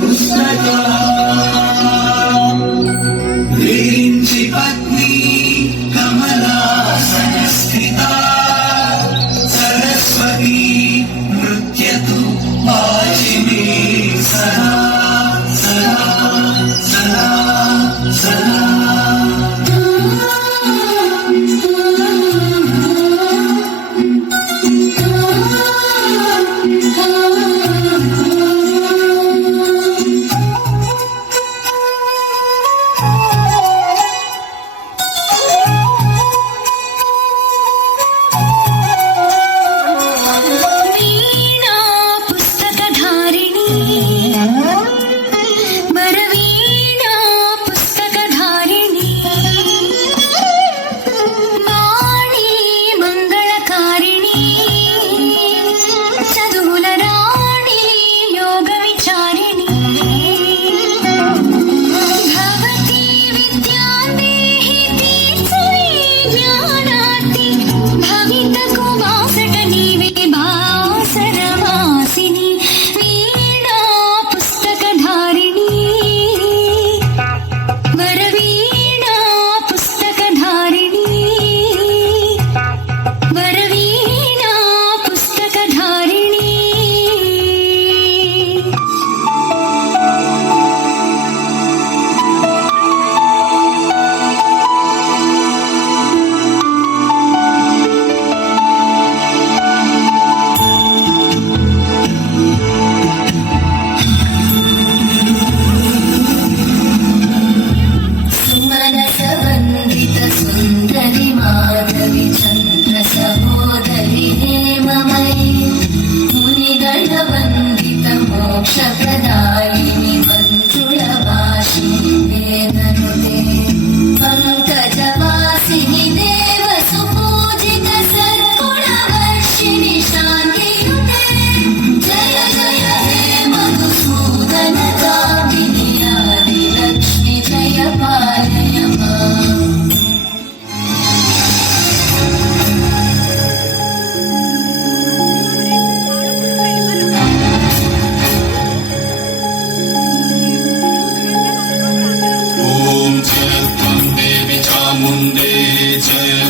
पुस्तका वीञ्चि पत्नी कमलासनस्थिता सरस्वती नृत्यतु वाचिनी सदा सदा सदा सदा।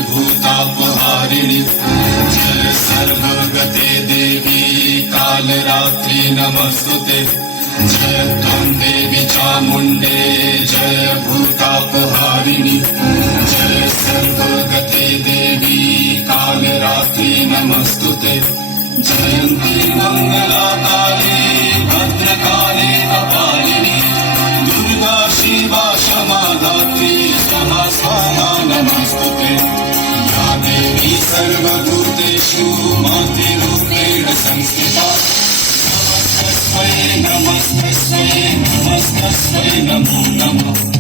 भूतापहारिणि जय सर्वगते देवी कालरात्रि नमस्तुते जय त्वं देवी चामुण्डे जय भूतापहारिणि जय सर्वगते देवी कालरात्रि नमस्तुते जयन्ती मङ्गलाकाले भद्रकाले कपालिनी दुर्गा शिवा क्षमा धात्री स्वाहा स्वाहा नमस्तुते या देवी सर्वभूतेषु मातृरूपेण संस्थिता नमस्तस्मै नमस्तस्मै नमस्तस्मै नमो नमः।